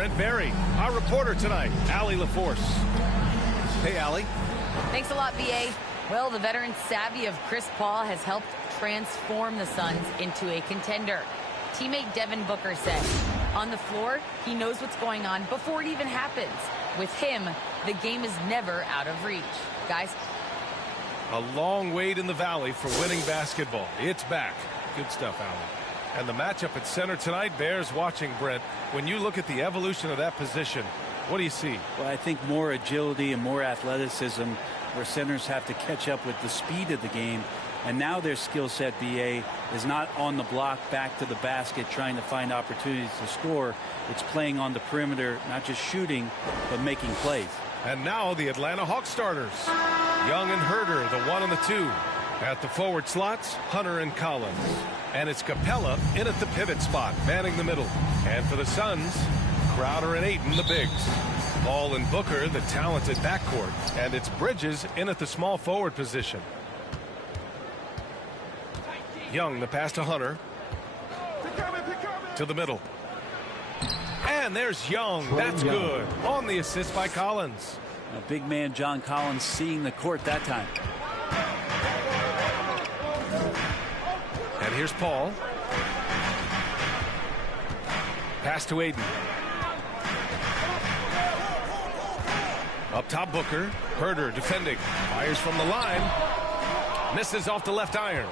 Brent Barry. Our reporter tonight, Allie LaForce. Hey, Allie. Thanks a lot, BA. Well, the veteran savvy of Chris Paul has helped transform the Suns into a contender. Teammate Devin Booker said, on the floor, he knows what's going on before it even happens. With him, the game is never out of reach. Guys? A long wait in the valley for winning basketball. It's back. Good stuff, Allie. And the matchup at center tonight bears watching, Brent. When you look at the evolution of that position, what do you see? Well, I think more agility and more athleticism, where centers have to catch up with the speed of the game. And now their skill set, BA, is not on the block back to the basket trying to find opportunities to score. It's playing on the perimeter, not just shooting, but making plays. And now the Atlanta Hawks starters. Young and Herder, the 1 and the 2. At the forward slots, Hunter and Collins. And it's Capella in at the pivot spot, manning the middle. And for the Suns, Crowder and Ayton, the bigs. Paul and Booker, the talented backcourt. And it's Bridges in at the small forward position. Young, the pass to Hunter. To the middle. And there's Young. That's good. On the assist by Collins. A big man John Collins seeing the court that time. And here's Paul. Pass to Ayton. Up top, Booker. Herder defending. Fires from the line. Misses off the left iron.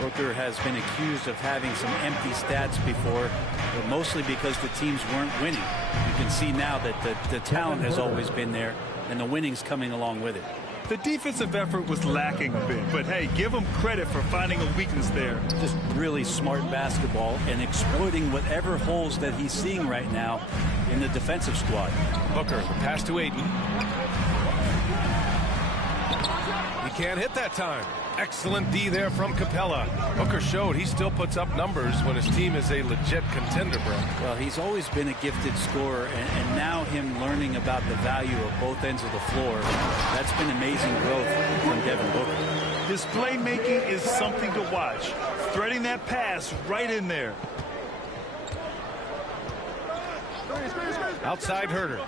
Booker has been accused of having some empty stats before, but mostly because the teams weren't winning. You can see now that the talent has always been there, and the winning's coming along with it. The defensive effort was lacking a bit, but hey, give him credit for finding a weakness there. Just really smart basketball and exploiting whatever holes that he's seeing right now in the defensive squad. Booker, pass to Ayton. He can't hit that time. Excellent D there from Capella. Booker showed he still puts up numbers when his team is a legit contender, Brent. Well, he's always been a gifted scorer, and now him learning about the value of both ends of the floor, that's been amazing growth from Devin Booker. His playmaking is something to watch. Threading that pass right in there. Outside Herder.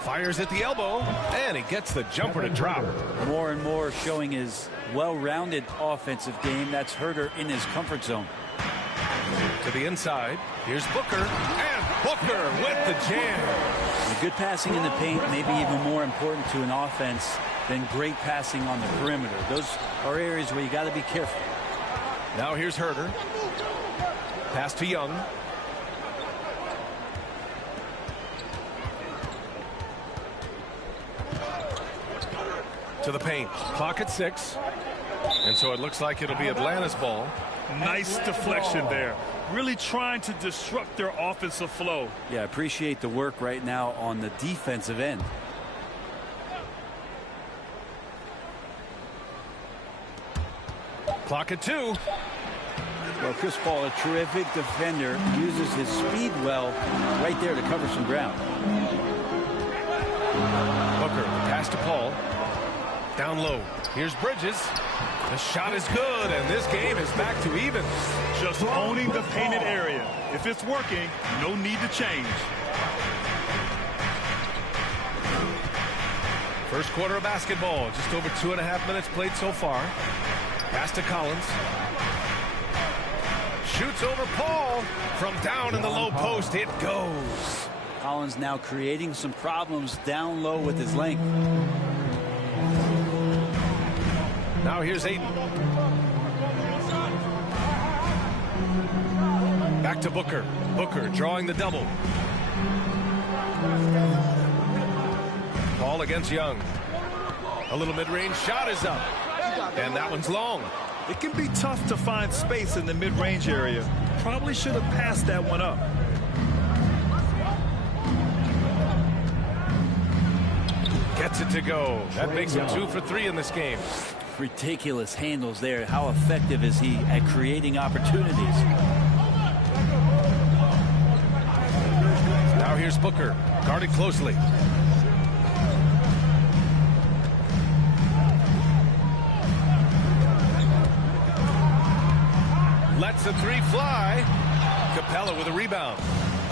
Fires at the elbow, and he gets the jumper to drop. More and more showing his well-rounded offensive game. That's Herder in his comfort zone. To the inside, here's Booker, and Booker with the jam. And good passing in the paint may be even more important to an offense than great passing on the perimeter. Those are areas where you got to be careful. Now here's Herder. Pass to Young. To the paint. Clock at 6. And so it looks like it'll be Atlanta's ball. Nice deflection there. Really trying to disrupt their offensive flow. Yeah, I appreciate the work right now on the defensive end. Clock at 2. Well, Chris Paul, a terrific defender, uses his speed well right there to cover some ground. Booker, pass to Paul. Down low. Here's Bridges. The shot is good, and this game is back to even. Just owning the painted area. If it's working, no need to change. First quarter of basketball. Just over 2.5 minutes played so far. Pass to Collins. Shoots over Paul. From down in the low post, it goes. Collins now creating some problems down low with his length. Now here's Ayton. Back to Booker. Booker drawing the double. Paul against Young. A little mid-range shot is up. And that one's long. It can be tough to find space in the mid-range area. Probably should have passed that one up. Gets it to go. That makes him 2 for 3 in this game. Ridiculous handles there. How effective is he at creating opportunities? Now here's Booker, guarded closely. Lets the three fly. Capella with a rebound.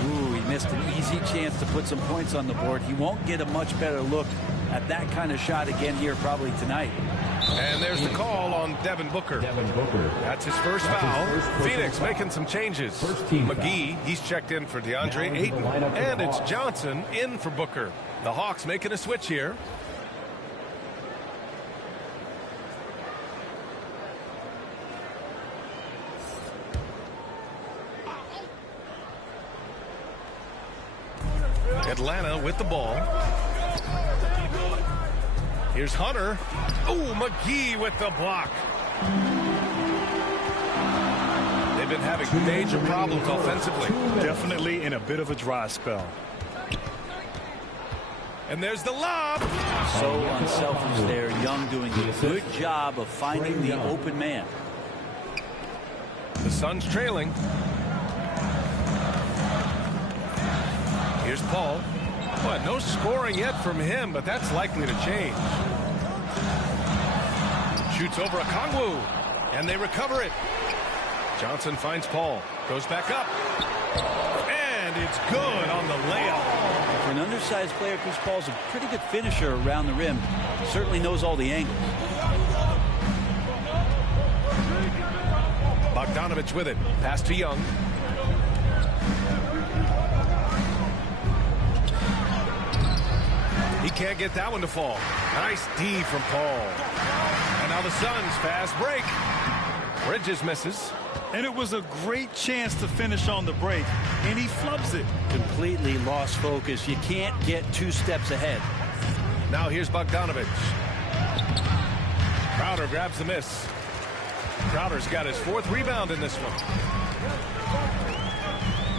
Ooh, he missed an easy chance to put some points on the board. He won't get a much better look at that kind of shot again here probably tonight. And there's the call on Devin Booker. That's his first foul. Phoenix making some changes. McGee, he's checked in for DeAndre Ayton. And it's Johnson in for Booker. The Hawks making a switch here. Atlanta with the ball. Here's Hunter. Oh, McGee with the block. They've been having major problems offensively. Definitely in a bit of a dry spell. And there's the lob. So unselfish there. Young doing a good job of finding the open man. The Suns trailing. Here's Paul. But no scoring yet from him, but that's likely to change. Shoots over Okongwu, and they recover it. Johnson finds Paul, goes back up, and it's good on the layup. For an undersized player, Chris Paul's a pretty good finisher around the rim. Certainly knows all the angles. Bogdanovich with it. Pass to Young. He can't get that one to fall. Nice D from Paul. And now the Suns fast break. Bridges misses. And it was a great chance to finish on the break, and he flubs it. Completely lost focus. You can't get 2 steps ahead. Now here's Bogdanovich. Crowder grabs the miss. Crowder's got his 4th rebound in this one.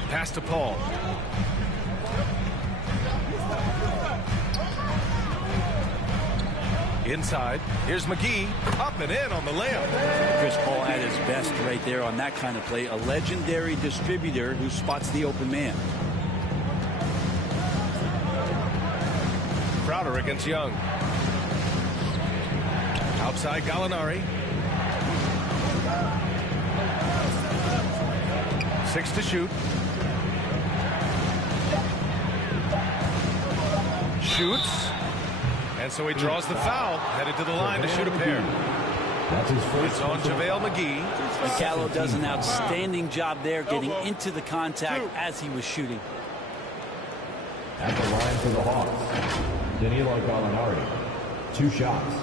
Pass to Paul. Inside, here's McGee, up and in on the layup. Chris Paul at his best right there on that kind of play. A legendary distributor who spots the open man. Crowder against Young. Outside Gallinari. 6 to shoot. Shoots. And so he draws the foul, headed to the line to shoot a pair. It's on JaVale McGee. Gallo does an outstanding job there getting into the contact as he was shooting. At the line for the Hawks, Danilo Gallinari. 2 shots.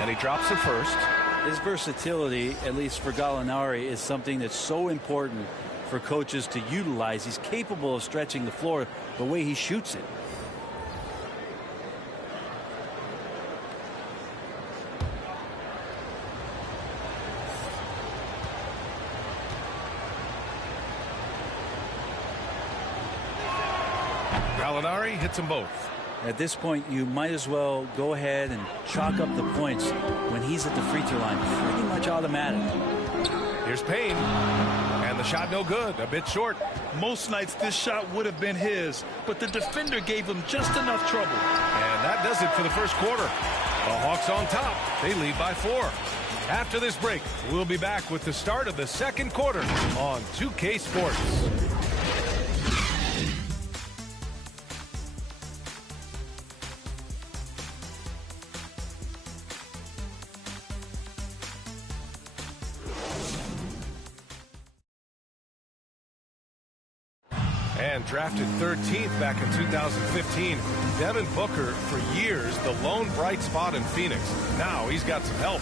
And he drops it first. His versatility, at least for Gallinari, is something that's so important for coaches to utilize. He's capable of stretching the floor the way he shoots it. Gallinari hits them both. At this point, you might as well go ahead and chalk up the points when he's at the free throw line. Pretty much automatic. Here's Payne. And the shot no good. A bit short. Most nights this shot would have been his, but the defender gave him just enough trouble. And that does it for the first quarter. The Hawks on top. They lead by 4. After this break, we'll be back with the start of the second quarter on 2K Sports. And drafted 13th back in 2015, Devin Booker, for years, the lone bright spot in Phoenix. Now he's got some help.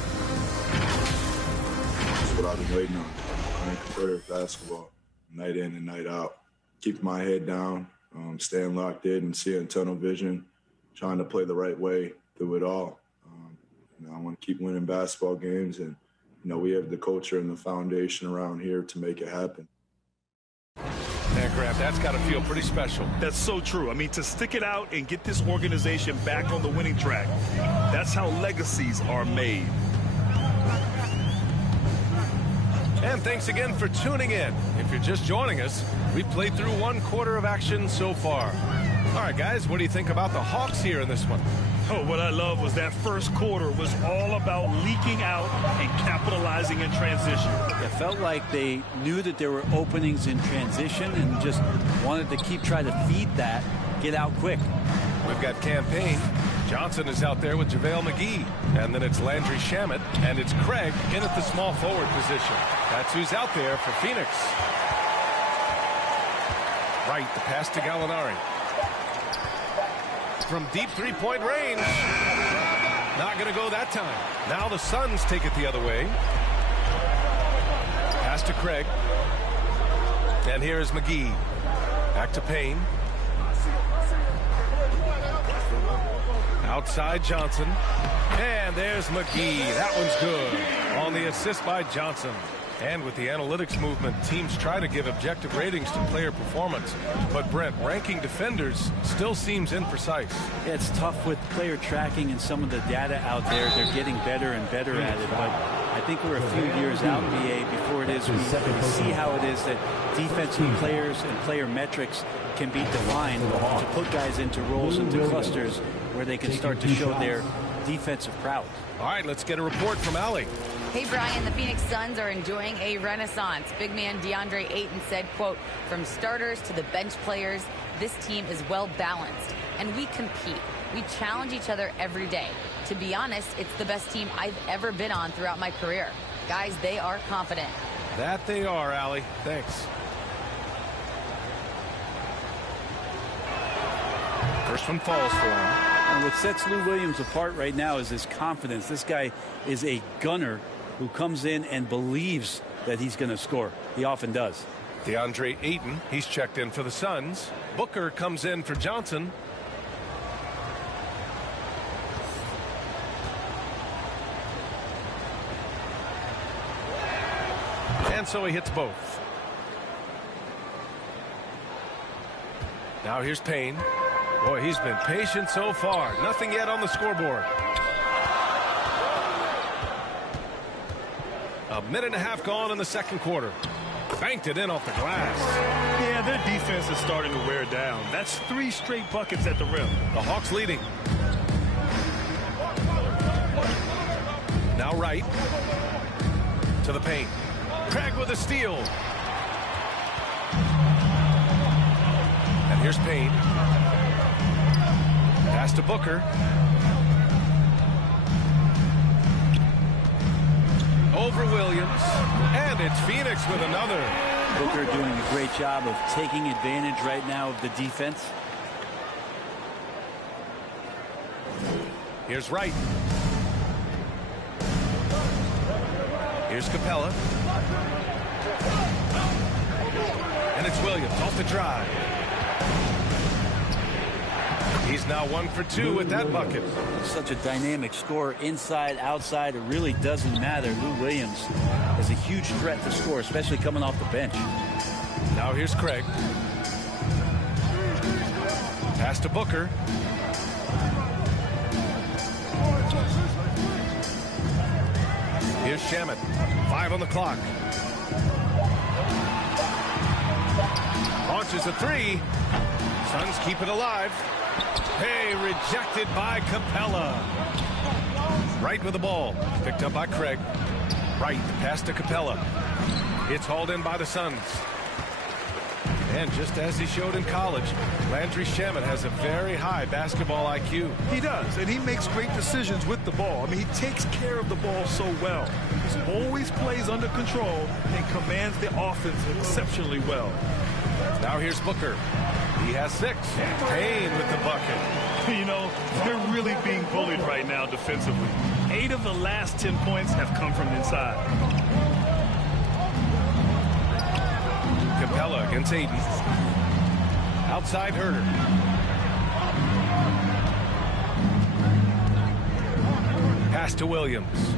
That's what I've been waiting on. Playing competitive basketball, night in and night out. Keeping my head down, staying locked in and seeing tunnel vision, trying to play the right way through it all. I want to keep winning basketball games, and we have the culture and the foundation around here to make it happen. And Grant. That's got to feel pretty special. That's so true. I mean, to stick it out and get this organization back on the winning track, that's how legacies are made. And thanks again for tuning in. If you're just joining us, we've played through 1 quarter of action so far. All right, guys, what do you think about the Hawks here in this one? Oh, what I love was that first quarter was all about leaking out and capitalizing in transition. It felt like they knew that there were openings in transition and just wanted to keep trying to feed that, get out quick. We've got campaign. Johnson is out there with JaVale McGee. And then it's Landry Shamet. And it's Craig in at the small forward position. That's who's out there for Phoenix. Right, the pass to Gallinari. From deep three-point range. Not going to go that time. Now the Suns take it the other way. Pass to Craig. And here is McGee. Back to Payne. Outside Johnson. And there's McGee. That one's good. On the assist by Johnson. And with the analytics movement, teams try to give objective ratings to player performance. But Brent, ranking defenders still seems imprecise. Yeah, it's tough with player tracking and some of the data out there. They're getting better and better at it. But I think we're a few years out, BA, before it is we see how it is that defensive players and player metrics can be defined to put guys into roles, into clusters where they can start to show their defensive prowess. All right, let's get a report from Allie. Hey, Brian, the Phoenix Suns are enjoying a renaissance. Big man DeAndre Ayton said, quote, from starters to the bench players, this team is well balanced and we compete. We challenge each other every day. To be honest, it's the best team I've ever been on throughout my career. Guys, they are confident. That they are, Allie. Thanks. First one falls for him. And what sets Lou Williams apart right now is his confidence. This guy is a gunner who comes in and believes that he's going to score. He often does. DeAndre Ayton, he's checked in for the Suns. Booker comes in for Johnson. And so he hits both. Now here's Payne. Boy, he's been patient so far. Nothing yet on the scoreboard. A minute and a half gone in the second quarter. Banked it in off the glass. Yeah, their defense is starting to wear down. That's 3 straight buckets at the rim. The Hawks leading. Now right. To the paint. Craig with a steal. And here's Payne. Pass to Booker. Over Williams. And it's Phoenix with another. Booker doing a great job of taking advantage right now of the defense. Here's Wright. Here's Capella. And it's Williams off the drive. He's now 1 for 2 with that bucket. Such a dynamic scorer, inside, outside. It really doesn't matter. Lou Williams is a huge threat to score, especially coming off the bench. Now here's Craig. Pass to Booker. Here's Shamet. 5 on the clock. Launches a 3. Suns keep it alive. Hey, rejected by Capella. Wright with the ball. Picked up by Craig. Wright, pass to Capella. It's hauled in by the Suns. And just as he showed in college, Landry Shamet has a very high basketball IQ. He does, and he makes great decisions with the ball. I mean, he takes care of the ball so well. He always plays under control and commands the offense exceptionally well. Now here's Booker. He has 6. Payne with the bucket. You know, they're really being bullied right now defensively. 8 of the last 10 points have come from inside. Capella against Ayton. Outside Herder. Pass to Williams.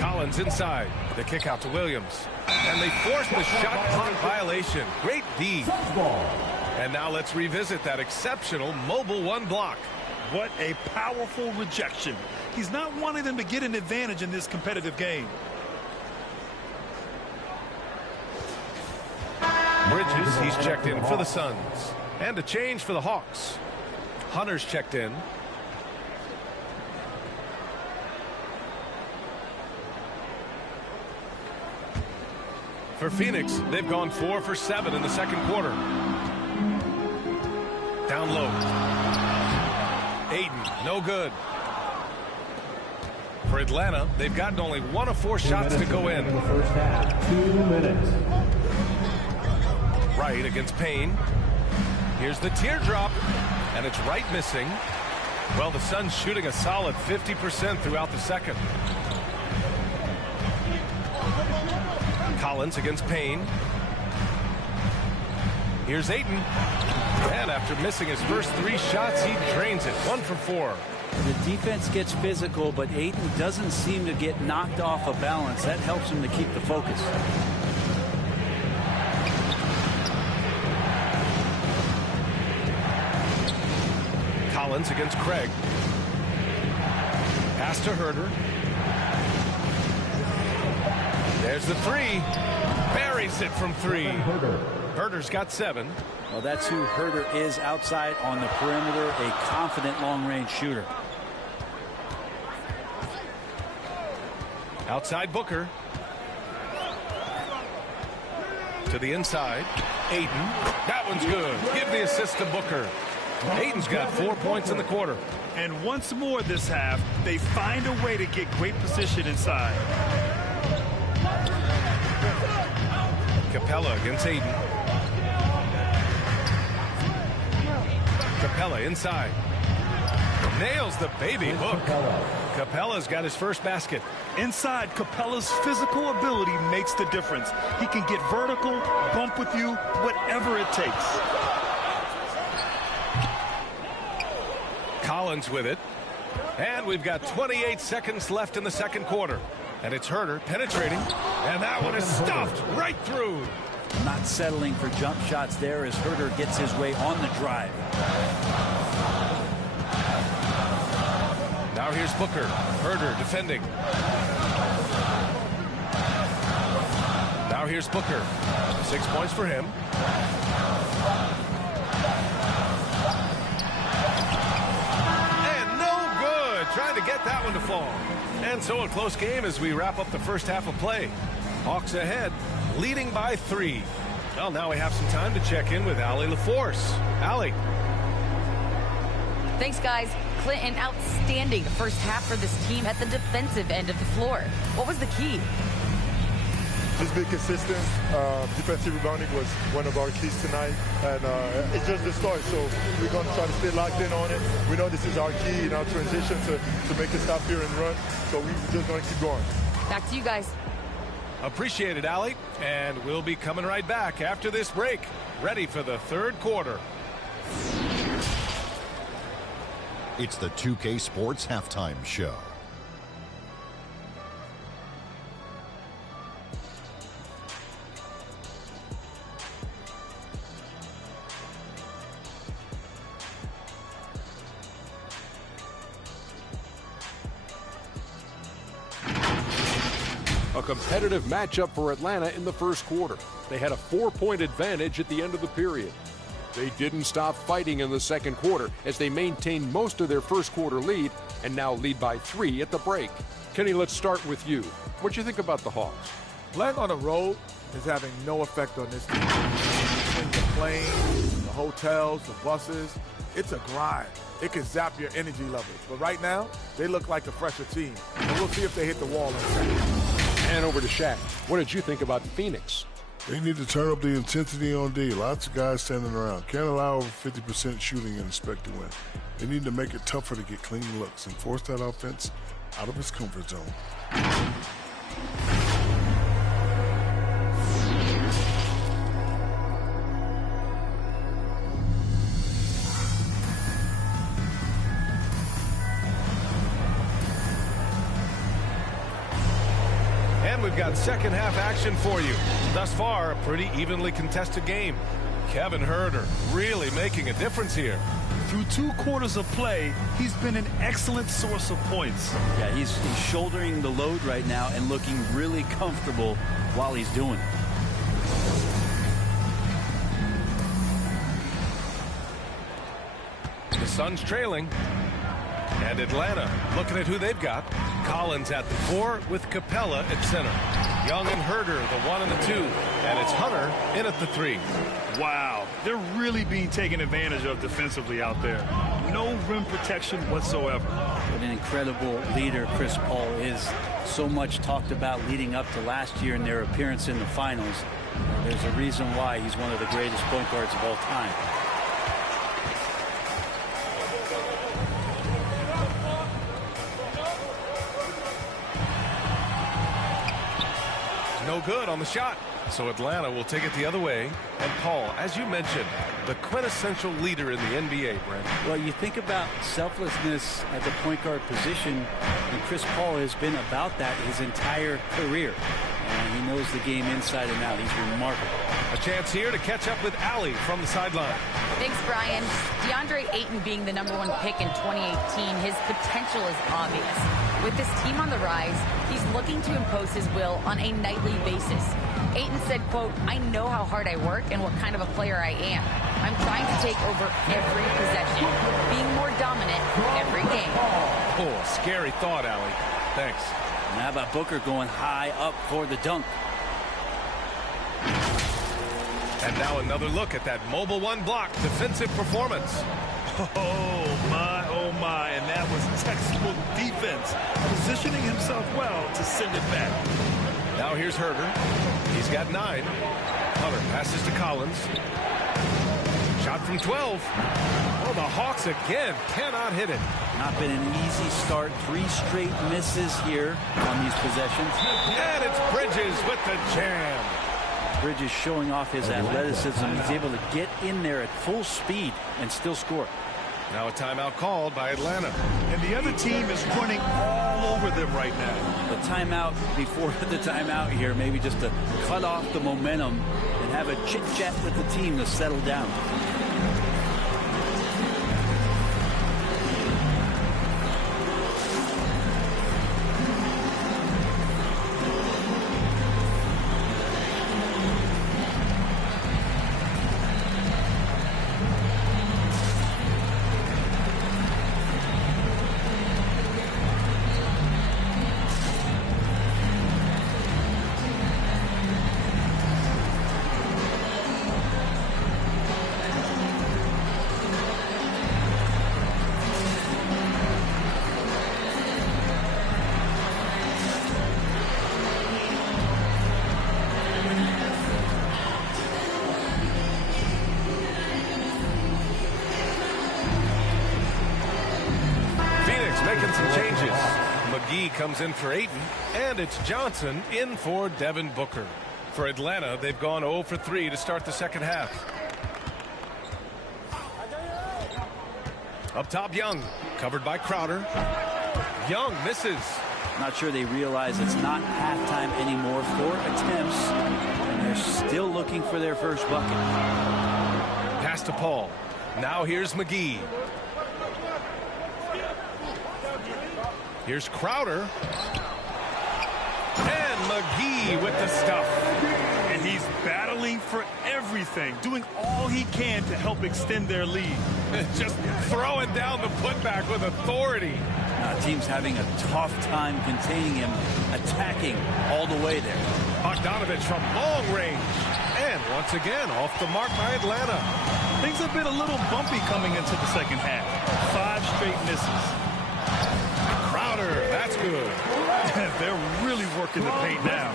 Collins Collins inside. The kick out to Williams. And they force the shot clock violation. Great D. And now let's revisit that exceptional mobile one block. What a powerful rejection. He's not wanting them to get an advantage in this competitive game. Bridges, he's checked in for the Suns. And a change for the Hawks. Hunter's checked in. For Phoenix, they've gone 4 for 7 in the second quarter. Down low. Ayton, no good. For Atlanta, they've gotten only 1 of 4 shots to go in. The first half, 2 minutes. Wright against Payne. Here's the teardrop, and it's Wright missing. Well, the Suns shooting a solid 50% throughout the second. Collins against Payne. Here's Ayton. And after missing his first 3 shots, he drains it. 1 for 4. The defense gets physical, but Ayton doesn't seem to get knocked off of balance. That helps him to keep the focus. Collins against Craig. Pass to Herder. There's the 3. Buries it from 3. Herder's got 7. Well, that's who Herder is outside on the perimeter, a confident long-range shooter. Outside Booker. To the inside. Ayton. That one's good. Give the assist to Booker. Ayton's got 4 points in the quarter. And once more this half, they find a way to get great position inside. Capella against Ayton. Capella inside. Nails the baby hook. Capella's got his first basket. Inside, Capella's physical ability makes the difference. He can get vertical, bump with you, whatever it takes. Collins with it. And we've got 28 seconds left in the second quarter. And it's Herder penetrating. And that one is stuffed right through. Not settling for jump shots there as Herder gets his way on the drive. Now here's Booker. Herder defending. Now here's Booker. 6 points for him. And no good. Trying to get that one to fall. And so a close game as we wrap up the first half of play. Hawks ahead, leading by 3. Well, now we have some time to check in with Allie LaForce. Allie. Thanks, guys. Clint, an outstanding first half for this team at the defensive end of the floor. What was the key? Just be consistent. Defensive rebounding was one of our keys tonight, and it's just the start. So we're going to try to stay locked in on it. We know this is our key in our transition to make us stop here and run. So we're just going to keep going. Back to you guys. Appreciate it, Allie. And we'll be coming right back after this break. Ready for the third quarter. It's the 2K Sports Halftime Show. A competitive matchup for Atlanta in the first quarter. They had a 4-point advantage at the end of the period. They didn't stop fighting in the second quarter as they maintained most of their first quarter lead and now lead by 3 at the break. Kenny, let's start with you. What do you think about the Hawks? Playing on the road is having no effect on this team. In the planes, the hotels, the buses, it's a grind. It can zap your energy levels. But right now, they look like a fresher team. And we'll see if they hit the wall in a second. And over to Shaq. What did you think about Phoenix? They need to turn up the intensity on D. Lots of guys standing around. Can't allow over 50% shooting and expect to win. They need to make it tougher to get clean looks and force that offense out of its comfort zone. And we've got second half action for you. Thus far, a pretty evenly contested game. Kevin Huerter really making a difference here. Through 2 quarters of play, he's been an excellent source of points. Yeah, he's shouldering the load right now and looking really comfortable while he's doing it. The Suns trailing. And Atlanta looking at who they've got. Collins at the 4 with Capella at center. Young and Huerter, the 1 and the 2. And it's Hunter in at the 3. Wow, they're really being taken advantage of defensively out there. No rim protection whatsoever. What an incredible leader Chris Paul is. So much talked about leading up to last year in their appearance in the finals. There's a reason why he's one of the greatest point guards of all time. No good on the shot. So Atlanta will take it the other way. And Paul, as you mentioned, the quintessential leader in the NBA, Brent. Well, you think about selflessness at the point guard position, and Chris Paul has been about that his entire career. And he knows the game inside and out. He's remarkable. A chance here to catch up with Allie from the sideline. Thanks, Brian. DeAndre Ayton being the #1 pick in 2018, his potential is obvious. With this team on the rise, he's looking to impose his will on a nightly basis. Ayton said, quote, "I know how hard I work and what kind of a player I am. I'm trying to take over every possession, being more dominant every game." Oh, scary thought, Allie. Thanks. And how about Booker going high up for the dunk? And now another look at that mobile 1 block defensive performance. Oh my, and that was textbook defense, positioning himself well to send it back. Now here's Huerter. He's got 9. Hunter passes to Collins. Shot from 12. Oh, the Hawks again cannot hit it. Not been an easy start. 3 straight misses here on these possessions. And it's Bridges with the jam. Bridges showing off his athleticism. He's able to get in there at full speed and still score. Now a timeout called by Atlanta. And the other team is running all over them right now. The timeout before the timeout here, maybe just to cut off the momentum and have a chit-chat with the team to settle down. Making some changes. McGee comes in for Ayton, and it's Johnson in for Devin Booker. For Atlanta, they've gone 0 for 3 to start the second half. Up top, Young, covered by Crowder. Young misses. Not sure they realize it's not halftime anymore. 4 attempts, and they're still looking for their first bucket. Pass to Paul. Now here's McGee. Here's Crowder. And McGee with the stuff. And he's battling for everything, doing all he can to help extend their lead. Just throwing down the putback with authority. Team's having a tough time containing him, attacking all the way there. Bogdanovich from long range. And once again, off the mark by Atlanta. Things have been a little bumpy coming into the second half. 5 straight misses. Crowder, that's good. They're really working the paint now.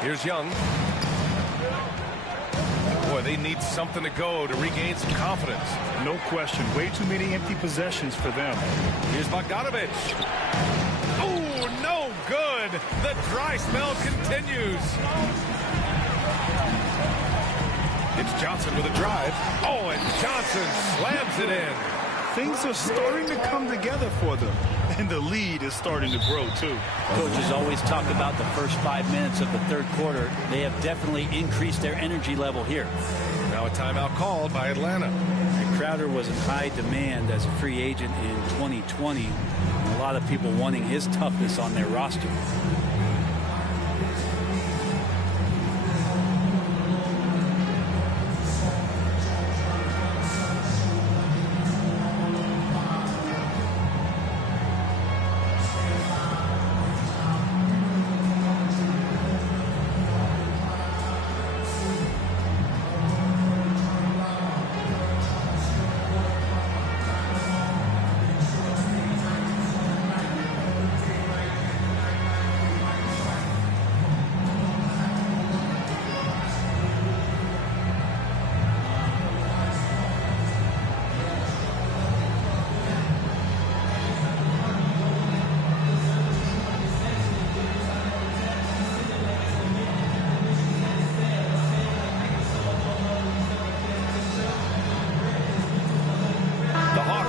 Here's Young. Boy, they need something to go to regain some confidence. No question. Way too many empty possessions for them. Here's Bogdanovich. Oh, no good. The dry spell continues. It's Johnson with a drive. Oh, and Johnson slams it in. Things are starting to come together for them. And the lead is starting to grow, too. Coaches always talk about the first 5 minutes of the third quarter. They have definitely increased their energy level here. Now a timeout called by Atlanta. And Crowder was in high demand as a free agent in 2020. And a lot of people wanting his toughness on their roster.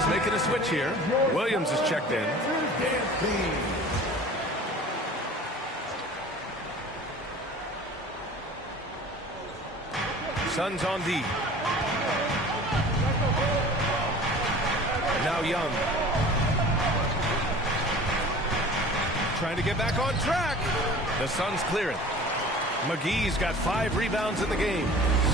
Making a switch here. Williams is checked in. Suns on D. Now Young. Trying to get back on track. The Suns clear it. McGee's got 5 rebounds in the game.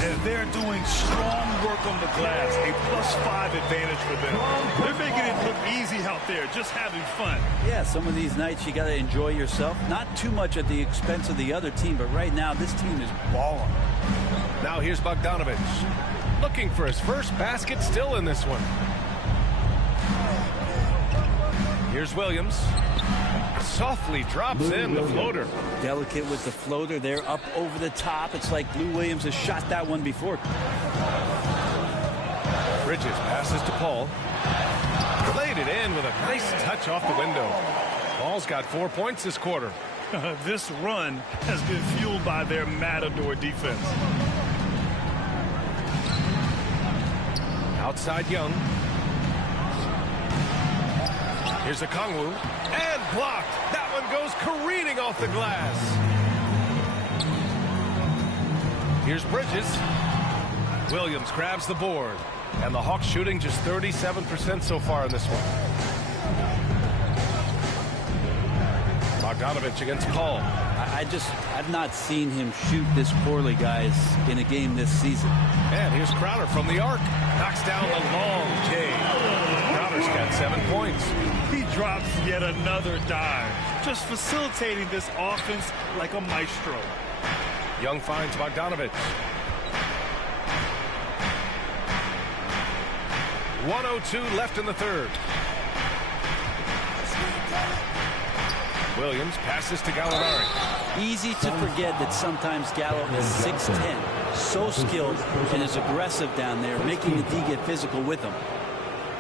And they're doing strong work on the glass. A +5 advantage for them. They're making it look easy out there, just having fun. Yeah, some of these nights you got to enjoy yourself. Not too much at the expense of the other team, but right now this team is balling. Now here's Bogdanovich. Looking for his first basket, still in this one. Here's Williams. Softly drops in the floater. Delicate with the floater. They're up over the top. It's like Lou Williams has shot that one before. Bridges passes to Paul. Played it in with a nice touch off the window. Paul's got 4 points this quarter. This run has been fueled by their matador defense. Outside Young. Here's Okongwu. And blocked. That one goes careening off the glass. Here's Bridges. Williams grabs the board. And the Hawks shooting just 37% so far in this one. Bogdanovich against Paul. I've not seen him shoot this poorly, guys, in a game this season. And here's Crowder from the arc. Knocks down the long J. Crowder's got 7 points. He drops yet another dive, just facilitating this offense like a maestro. Young finds Bogdanovich. 1:02 left in the third. Williams passes to Gallinari. Easy to forget that sometimes Gallo is 6'10", so skilled and is aggressive down there, making the D get physical with him.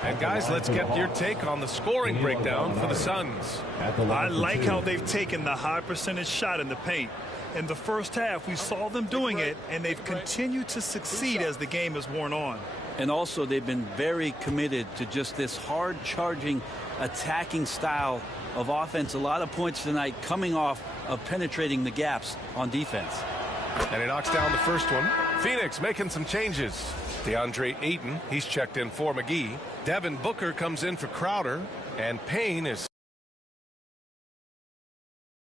And guys, let's get your take on the scoring breakdown for the Suns. I like how they've taken the high percentage shot in the paint. In the first half, we saw them doing it, and they've continued to succeed as the game has worn on. And also, they've been very committed to just this hard-charging, attacking style of offense. A lot of points tonight coming off of penetrating the gaps on defense. And he knocks down the first one. Phoenix making some changes. DeAndre Ayton, he's checked in for McGee. Devin Booker comes in for Crowder. And Payne is